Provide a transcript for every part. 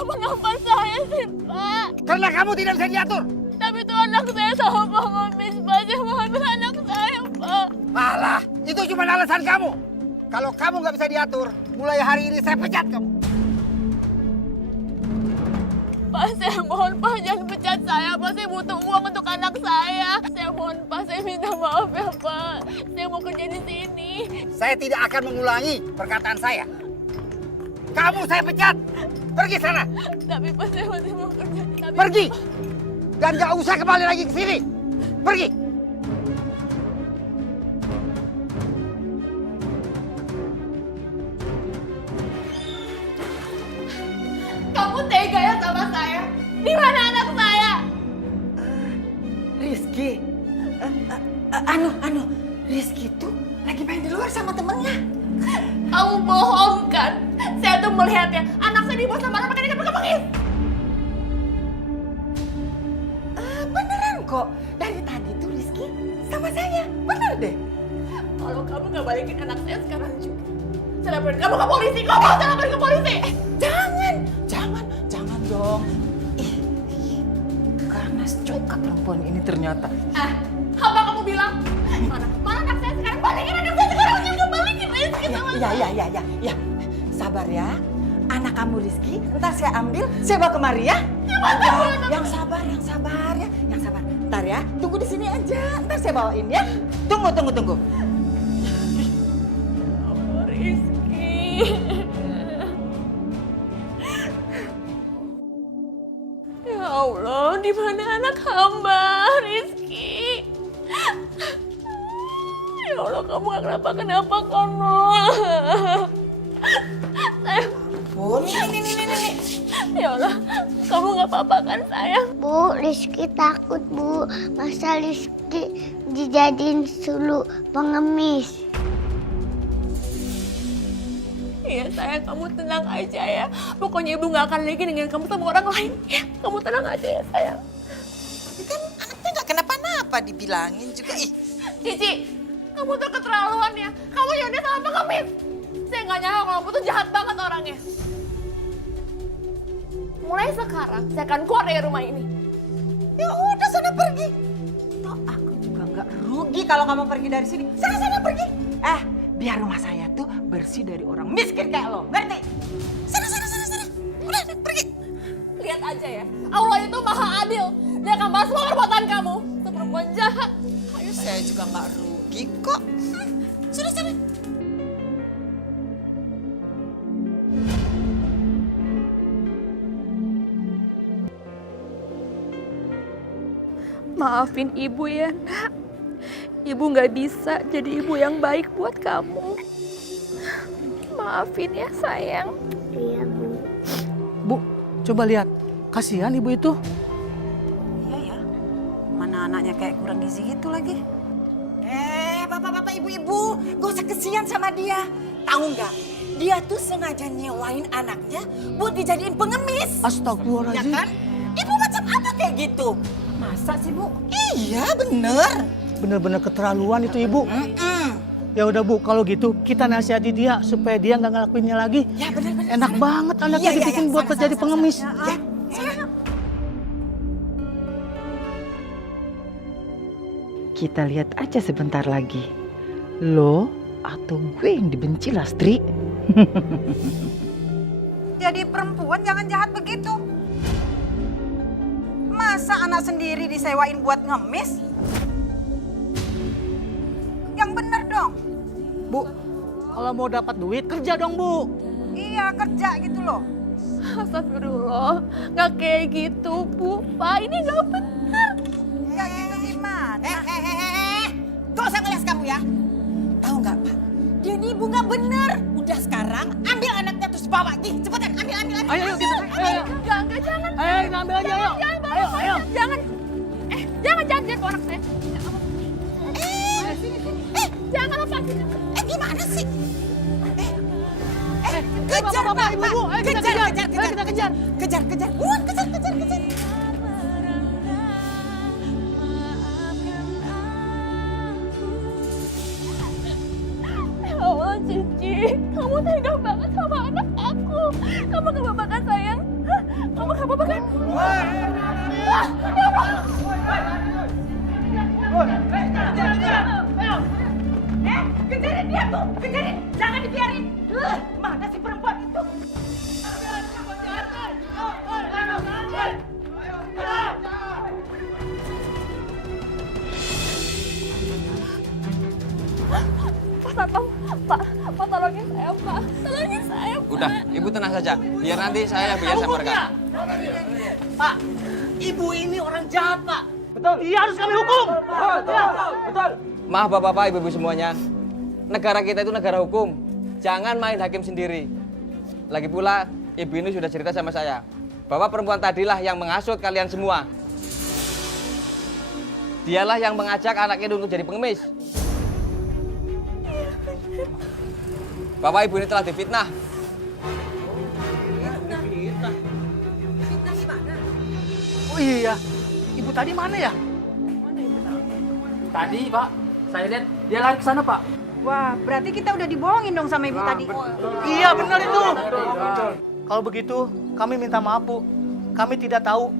tega menampar saya sih, Pak? Karena kamu tidak bisa diatur. Tapi itu anak saya sama pengemis, Pak. Saya mohon anak saya, Pak. Alah, itu cuma alasan kamu. Kalau kamu nggak bisa diatur, mulai hari ini saya pecat kamu. Pak, saya mohon, Pak, jangan pecat saya, Pak. Saya butuh uang untuk anak saya. Saya mohon, Pak, saya minta maaf ya, Pak. Saya mau kerja di sini. Saya tidak akan mengulangi perkataan saya. Kamu saya pecat. Pergi sana. Tapi Pak, saya masih mau kerja. Tapi, Pergi. Dan nggak usah kembali lagi ke sini. Pergi. kamu tega ya sama saya? Di mana anak saya? Rizky, Rizky tuh lagi main di luar sama temennya. Kamu bohong kan? Saya tuh melihatnya. Anak saya dibawa sama orang pakai pengemis. Beneran kok, dari tadi tuh Rizky sama saya, bener deh. Kalau kamu nggak balikin anak saya sekarang juga, saya laporin kamu ke polisi. Kamu mau saya laporin ke polisi? Jangan dong. Ih, karena suka perempuan ini ternyata. Apa kamu bilang? Mana anak saya sekarang? Balikin anak saya sekarang juga, balikin Rizky sama saya. Ya, sabar ya. Anak kamu Rizky, ntar saya ambil, saya bawa kemari ya. Yang sabar ya, yang sabar. Ntar ya, tunggu di sini aja. Ntar saya bawain ya. Tunggu. Oh, Rizky. Ya Allah, di mana anak hamba, Rizky? Ya Allah, kamu gak kenapa-kenapa kan, Saya... Oh, ini. Ya Allah, kamu gak apa-apa kan, sayang? Bu, Rizky takut, Bu. Masa Rizky dijadiin sulu pengemis? Iya, sayang, kamu tenang aja ya. Pokoknya ibu gak akan lagi dengan kamu sama orang lain. Ya, kamu tenang aja ya, sayang. Tapi kan anaknya nggak kenapa-napa, dibilangin juga. Ih, Cici, kamu tuh keterlaluan ya. Kamu nyontek sama pengemis. Saya nggak nyangka kalau kamu tuh jahat banget orangnya. Mulai sekarang, saya akan keluar dari rumah ini. ya udah sana pergi. Toh aku juga nggak rugi kalau kamu pergi dari sini. Sana pergi. Biar rumah saya tuh bersih dari orang miskin kayak lo, ngerti? Sana. Udah, pergi. Lihat aja ya, Allah itu maha adil. Dia akan balas semua perbuatan kamu. Itu perempuan jahat. Ayo, Saya juga nggak rugi kok. Sana. maafin ibu ya, nak. Ibu nggak bisa jadi ibu yang baik buat kamu. Maafin ya, sayang. Iya, Bu. Bu, coba lihat. Kasihan ibu itu. Iya ya. Mana anaknya kayak kurang gizi gitu lagi. Bapak-bapak, ibu-ibu, gak usah kesian sama dia. Tahu nggak? Dia tuh sengaja nyewain anaknya buat dijadiin pengemis. Ya Astagfirullahaladzim. kan? Ibu macam apa kayak gitu? Masa sih, Bu? Iya, bener. Bener-bener keterlaluan itu ibu. Ya udah Bu, kalau gitu kita nasihati dia supaya dia nggak ngelakuinnya lagi. Ya bener. Enak banget anaknya dibikin buat jadi pengemis. Ya, sana. Kita lihat aja sebentar lagi. Lo atau gue yang dibenci, Lastri? Jadi perempuan jangan jahat begitu. Masa anak sendiri disewain buat ngemis? Yang bener dong. Bu, kalau mau dapat duit kerja dong Bu. Iya, kerja gitu loh. Astagfirullah, nggak kayak gitu, Bu. Pak, ini nggak benar. Nggak gitu gimana? Gak usah ngeles kamu ya. Tahu nggak, Pak? Dia ini ibu nggak bener. Udah sekarang ambil anaknya terus bawa. Ih, cepetan ambil. Ayo kita. Ayo. Enggak, jangan. Ayo ngambil aja ayo. Ayo. Jangan. Jangan ke anak saya. Jangan lepasin. Gimana sih? Kejar, Bapak, Ibu. Ayo kita kejar. Ayo kita kejar. Kejar. Buruan, kejar. Ya Allah, Cici. Kamu tega banget sama anak aku. Kamu kebabakan sayang. Hah? apa-apa kan? Kejarin dia tuh, kejarin, jangan dibiarin. Mana si perempuan itu? Pak Satpam, Pak tolongin saya, Pak. Tolongin saya, Pak. Udah, Ibu tenang saja. Biar nanti saya biar sama mereka. Pak, ibu ini orang jahat, Pak. Betul. Dia harus kami hukum. Betul. Maaf Bapak-bapak, Ibu-ibu semuanya. Negara kita itu negara hukum. Jangan main hakim sendiri. Lagi pula, Ibu ini sudah cerita sama saya bahwa perempuan tadilah yang menghasut kalian semua. Dialah yang mengajak anaknya untuk jadi pengemis. Bapak Ibu ini telah difitnah. Oh iya, ibu tadi mana ya? Tadi, Pak, saya lihat dia lari ke sana, Pak. Wah, berarti kita udah dibohongin dong sama ibu tadi. Iya, benar itu. Kalau begitu, kami minta maaf, Bu. Kami tidak tahu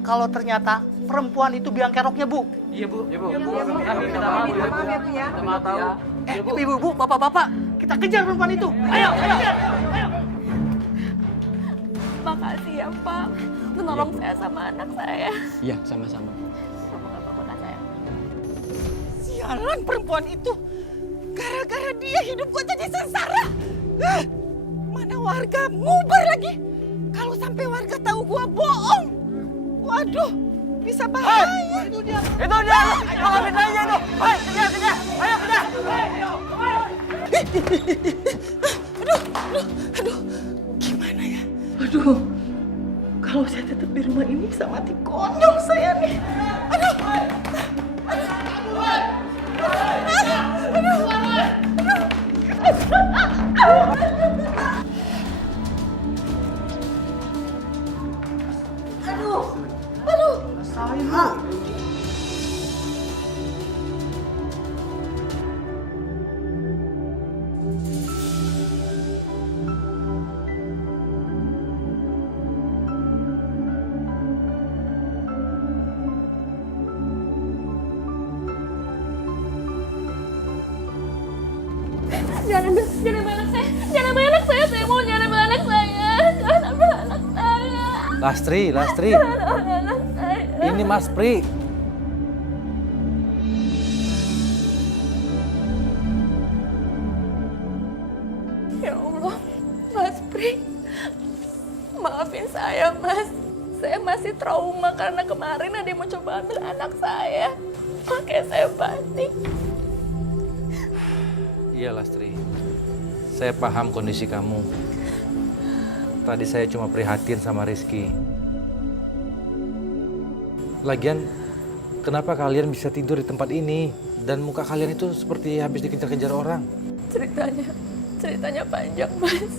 kalau ternyata perempuan itu biang keroknya, Bu. Iya, Bu. Kami minta maaf, Bu. Maaf ya, Bu ya. Kita mau tahu. Ibu-ibu, bapak-bapak, kita kejar perempuan itu. Ayo, ayo. Makasih ya, Pak. Menolong saya sama anak saya. Iya, sama-sama. Kamu gak apa-apa kan, sayang? Sialan perempuan itu. Gara-gara dia hidup gua jadi sengsara. Mana warga ngubar lagi. Kalau sampai warga tahu gua bohong. Waduh, bisa bahaya. Itu dia. Itu dia. Ayo ngambil aja itu. Hei, kejar, kejar. Ayo kejar. Aduh, gimana ya? Aduh, kalau saya tetap di rumah ini bisa mati konyol saya nih. Jangan ambil anak saya. Jangan ambil anak saya. Saya mau jangan ambil anak saya. Jangan ambil anak saya. Lastri, Jangan ambil anak saya. ini Mas Pri. Ya Allah, Mas Pri. Maafin saya, Mas. Saya masih trauma karena kemarin ada yang mencoba ambil anak saya. Makanya saya panik. Iya Lastri, saya paham kondisi kamu. Tadi saya cuma prihatin sama Rizky. Lagian, kenapa kalian bisa tidur di tempat ini? Dan muka kalian itu seperti habis dikejar-kejar orang. Ceritanya panjang, Mas.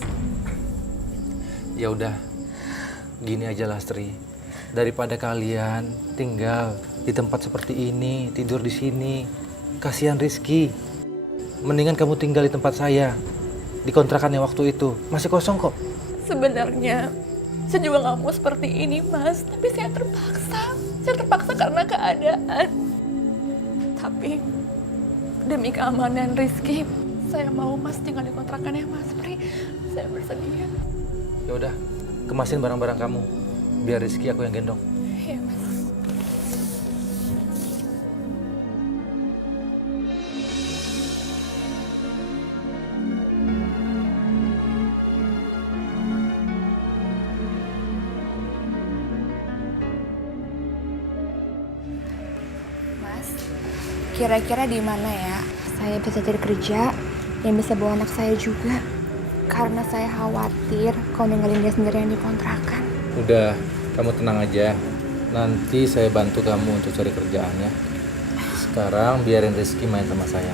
Ya udah, gini aja Lastri. Daripada kalian tinggal di tempat seperti ini, tidur di sini, kasihan Rizky. Mendingan kamu tinggal di tempat saya, di kontrakan yang waktu itu. Masih kosong kok. Sebenarnya saya juga nggak mau seperti ini, Mas. Tapi saya terpaksa. Saya terpaksa karena keadaan. Tapi demi keamanan Rizky, saya mau Mas tinggal di kontrakannya Mas Pri. Saya bersedia. Ya udah, kemasin barang-barang kamu. Biar Rizky aku yang gendong. Iya, Mas. Mas, kira-kira di mana ya saya bisa cari kerja yang bisa bawa anak saya juga? Karena saya khawatir kalau ninggalin dia sendirian di kontrakan. Udah, kamu tenang aja. Nanti saya bantu kamu untuk cari kerjaan ya. Sekarang biarin Rizky main sama saya.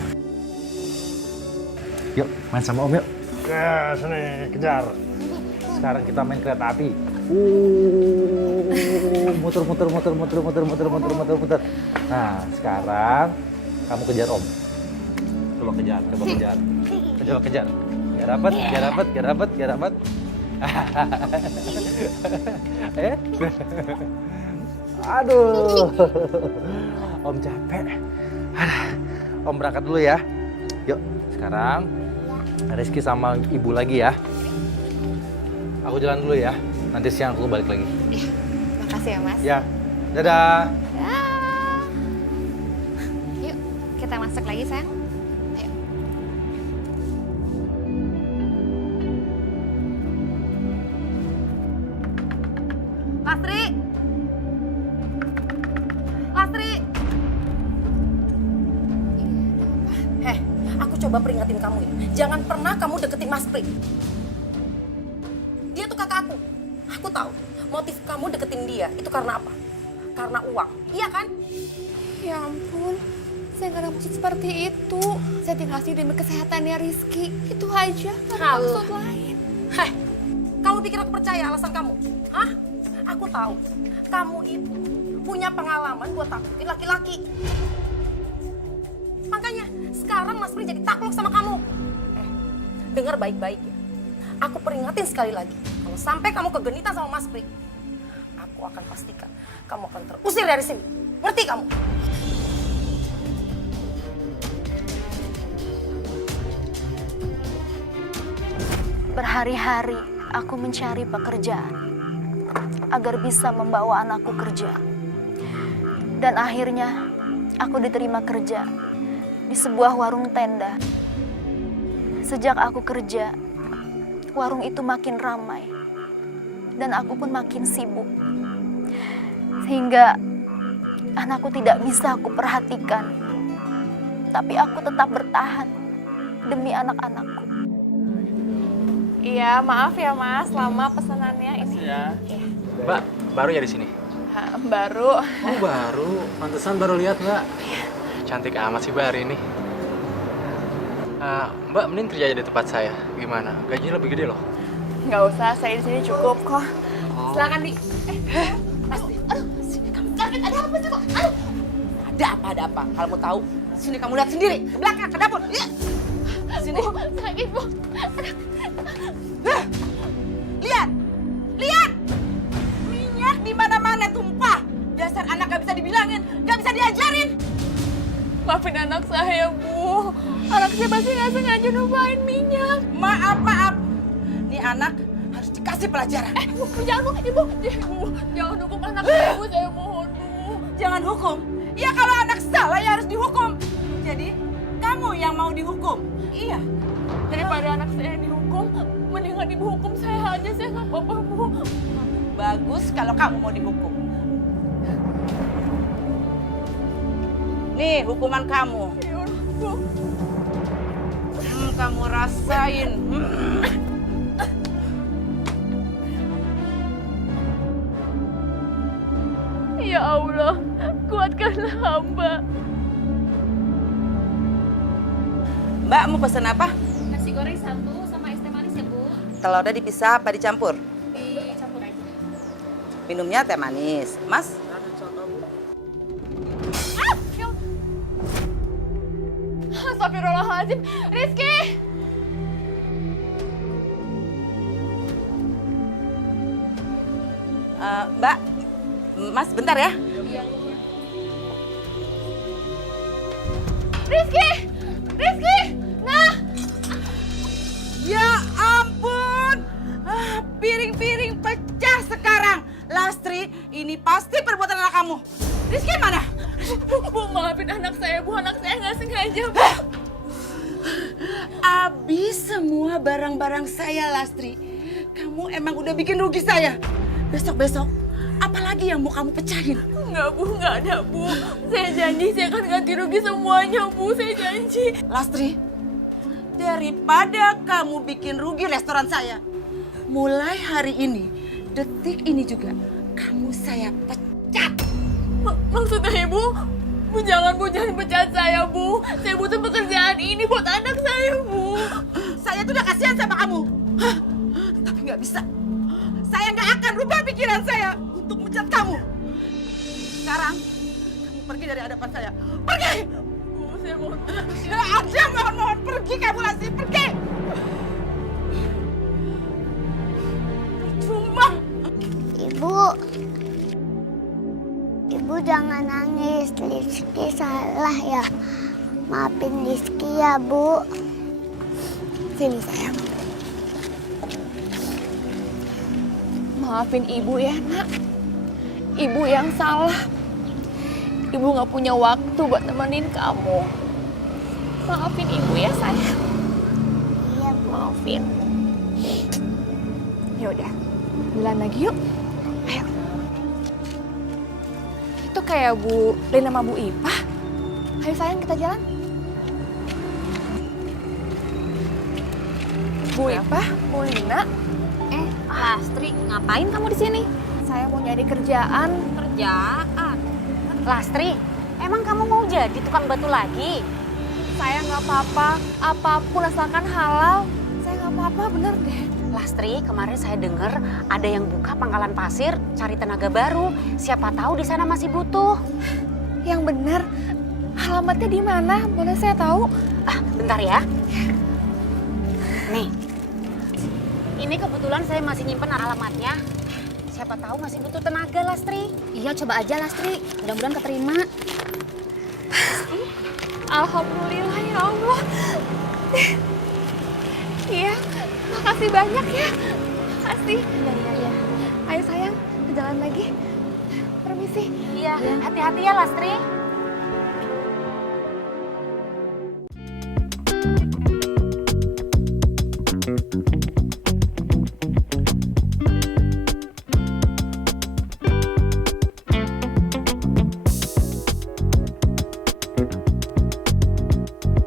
Yuk, main sama Om yuk. Ya, sini kejar. Sekarang kita main kereta api. Muter. Nah, sekarang kamu kejar Om. Coba kejar. Gak dapat. Aduh, Om capek. Om berangkat dulu ya. Yuk, sekarang Rizky sama Ibu lagi ya. Aku jalan dulu ya. Nanti siang aku balik lagi. Makasih ya, Mas. Ya, dadah. Yuk, kita masak lagi, sayang. Ayo. Lastri! Lastri! Aku coba peringatin kamu ya. Jangan pernah kamu deketin Mas Pri. Dia tuh kakak aku. Aku tahu motif kamu deketin dia itu karena apa? Karena uang. Iya kan? Ya ampun, saya nggak ada maksud seperti itu. Saya tinggal sini demi kesehatannya Rizky. Itu aja, nggak ada maksud lain. Heh, kamu pikir aku percaya alasan kamu? Hah? Aku tahu, kamu itu punya pengalaman buat takutin laki-laki. Makanya sekarang Mas Pri jadi takluk sama kamu. Dengar baik-baik ya. Aku peringatin sekali lagi, kalau sampai kamu kegenitan sama Mas Pri, aku akan pastikan kamu akan terusir dari sini. Ngerti kamu? Berhari-hari aku mencari pekerjaan agar bisa membawa anakku kerja. Dan akhirnya aku diterima kerja di sebuah warung tenda. Sejak aku kerja, warung itu makin ramai dan aku pun makin sibuk. Sehingga anakku tidak bisa aku perhatikan. Tapi aku tetap bertahan demi anak-anakku. Iya, maaf ya Mas, lama pesanannya ini. Ya. Mbak, baru ya di sini? Baru. Oh, baru. Pantesan baru lihat, Mbak. Cantik amat sih Mbak hari ini. Mbak, mending kerja aja di tempat saya. Gimana? Gajinya lebih gede loh. Nggak usah, saya di sini cukup kok. Silakan di. Aduh, sini kamu kaget. Ada apa sih kok? Aduh. Ada apa? Kalau mau tahu, sini kamu lihat sendiri. Ke belakang, ke dapur. Iya. Sini. Bu, sakit, Bu. Lihat. Minyak di mana-mana tumpah. Dasar anak gak bisa dibilangin, gak bisa diajarin. Maafin anak saya, Bu. Anak saya pasti nggak sengaja numpahin minyak. Maaf. Nih anak harus dikasih pelajaran. Bu, jangan, Bu. Ibu, jangan hukum anak saya, Bu. Saya mohon, Bu. Jangan hukum. Ya kalau anak salah ya harus dihukum. Jadi kamu yang mau dihukum. Iya. Daripada anak saya dihukum, mendingan ibu hukum saya aja. Saya nggak apa-apa, Bu. Bagus kalau kamu mau dihukum. Nih hukuman kamu. Ya Allah, Bu. Kamu rasain. Ya Allah, kuatkanlah hamba. Mbak mau pesan apa? Nasi goreng 1 sama es teh manis ya, Bu. Telurnya dipisah apa dicampur? Dicampur aja. Minumnya teh manis. Mas? Astagfirullahaladzim. Rizky! Mbak, Mas bentar ya. Rizky! Nah! Ya ampun, piring-piring pecah sekarang. Lastri, ini pasti perbuatan anak kamu. Rizky mana? Bu, maafin anak saya, Bu. Anak saya nggak sengaja, Bu. Habis semua barang-barang saya, Lastri. Kamu emang udah bikin rugi saya. Besok-besok, apalagi yang mau kamu pecahin? Enggak, Bu. Nggak ada, Bu. Saya janji saya akan ganti rugi semuanya, Bu. Saya janji. Lastri, daripada kamu bikin rugi restoran saya, mulai hari ini, detik ini juga, kamu saya pecat. Maksudnya Ibu? Bu, jangan pecat saya, Bu. Saya butuh pekerjaan ini buat anak saya, Bu. Saya tuh udah kasihan sama kamu. Hah? Tapi nggak bisa. Saya nggak akan rubah pikiran saya untuk mencat kamu. Sekarang, kamu pergi dari hadapan saya. Pergi! Bu, saya mohon. Nggak ada mohon-mohon. Pergi kamu, Lastri. Pergi! salah ya. Maafin Rizky ya, Bu. Sini sayang. Maafin ibu ya nak. Ibu yang salah. Ibu gak punya waktu buat nemenin kamu. Maafin ibu ya sayang. Iya, Bu. Maafin. Ya udah, jalan lagi yuk. Ayo. Itu kayak Bu Lina sama Bu Ipah. Ayo sayang kita jalan. Bu Ipah, Bu Lina. Lastri, ngapain kamu di sini? Saya mau nyari kerjaan. Kerjaan. Lastri, emang kamu mau jadi tukang batu lagi? Saya nggak apa-apa, apapun asalkan halal. Saya nggak apa-apa, bener deh. Lastri, kemarin saya dengar ada yang buka pangkalan pasir, cari tenaga baru. Siapa tahu di sana masih butuh. Yang bener, alamatnya di mana? Boleh saya tahu? Bentar ya. Nih, ini kebetulan saya masih nyimpen alamatnya. Siapa tahu masih butuh tenaga, Lastri. Iya, coba aja, Lastri. Mudah-mudahan keterima. Alhamdulillah ya Allah. Iya, makasih banyak ya. Makasih. Iya. Ayo sayang, ke jalan lagi. Permisi. Iya, hati-hati ya, Lastri.